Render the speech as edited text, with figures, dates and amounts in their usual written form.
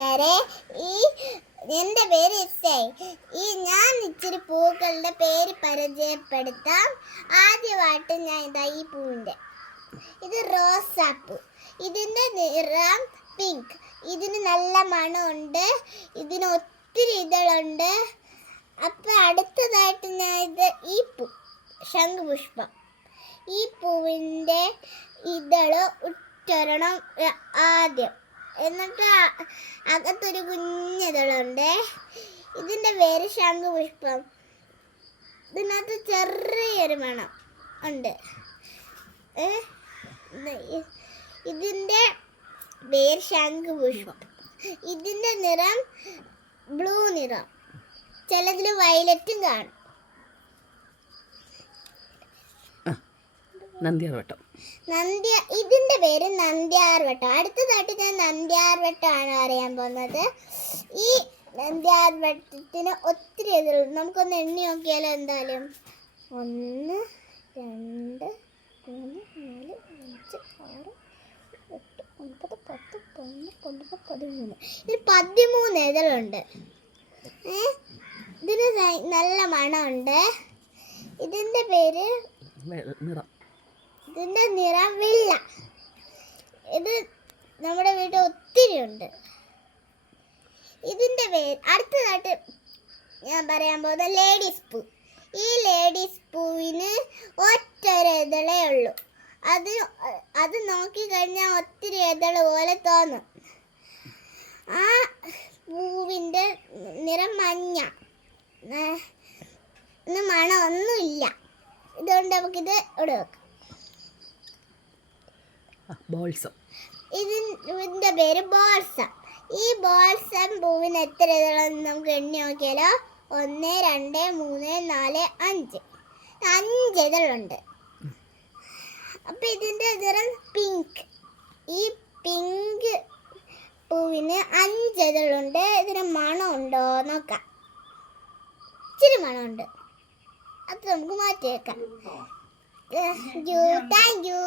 വരെ ഈ എൻ്റെ പേര് ഇസൈ. ഞാൻ ഇച്ചിരി പൂക്കളുടെ പേര് പരിചയപ്പെടുത്താം. ആദ്യമായിട്ട് ഞാൻ ഈ പൂവിൻ്റെ ഇത് റോസാപ്പൂ. ഇതിൻ്റെ നിറം പിങ്ക്. ഇതിന് നല്ല മണമുണ്ട്. ഇതിന് ഒത്തിരി ഇതളുണ്ട്. അപ്പം അടുത്തതായിട്ട് ഈ പൂ ശംഖുപുഷ്പം. ഈ പൂവിൻ്റെ ഇതള് ഉച്ചരണം ആദ്യം, എന്നിട്ട് അകത്തൊരു കുഞ്ഞിതളുണ്ട്. ഇതിൻ്റെ പേര് ശംഖുപുഷ്പം. ഇതിനകത്ത് ചെറിയൊരു മണം ഉണ്ട്. ഇതിൻ്റെ പേര് ശംഖുപുഷ്പം. ഇതിൻ്റെ നിറം ബ്ലൂ നിറം, ചിലതിൽ വയലറ്റും കാണും. നന്ദ്യാർവട്ടം. ഇതിൻ്റെ പേര് നന്ദ്യാർവട്ടം. അടുത്തതായിട്ട് ഞാൻ നന്ദ്യാർവട്ടമാണ് അറിയാൻ പോകുന്നത്. ഈ നന്ദ്യാർവട്ടത്തിന് ഒത്തിരി എതിരുണ്ട്. നമുക്കൊന്ന് എണ്ണി നോക്കിയാലോ? എന്തായാലും 1 2 3 4 5 6 8 9 10 11 12 13. ഇതിന് 13 എതിരുണ്ട്. ഇതിന് നല്ല മണമുണ്ട്. ഇതിൻ്റെ പേര് ഇതിൻ്റെ നിറം വെള്ള. ഇത് നമ്മുടെ വീട്ടിൽ ഒത്തിരി ഉണ്ട്. ഇതിൻ്റെ പേര് അടുത്തതായിട്ട് ഞാൻ പറയാൻ പോകുന്നത് ലേഡീസ് പൂ. ഈ ലേഡീസ് പൂവിന് ഒറ്റൊരു ഇതളേ ഉള്ളൂ. അത് നോക്കിക്കഴിഞ്ഞാൽ ഒത്തിരി ഇതള് പോലെ തോന്നും. ആ പൂവിൻ്റെ നിറം മഞ്ഞ. മണമൊന്നുമില്ല. ഇതുകൊണ്ട് നമുക്കിത് ഇവിടെ വെക്കാം. ഇതിൻ്റെ പേര് ബോൾസം. ഈ ബോൾസം പൂവിന് എത്ര ഇതളെന്ന് നമുക്ക് എണ്ണി നോക്കിയാലോ? 1 2 3 4 5 5 ഇതളുണ്ട്. അപ്പം ഇതിൻ്റെ നിറം പിങ്ക്. ഈ പിങ്ക് പൂവിന് 5 ഇതളുണ്ട്. ഇതിന് മണമുണ്ടോ നോക്കാം. ഇച്ചിരി മണമുണ്ട്. അത് നമുക്ക് മാറ്റി വെക്കാം. Thank you.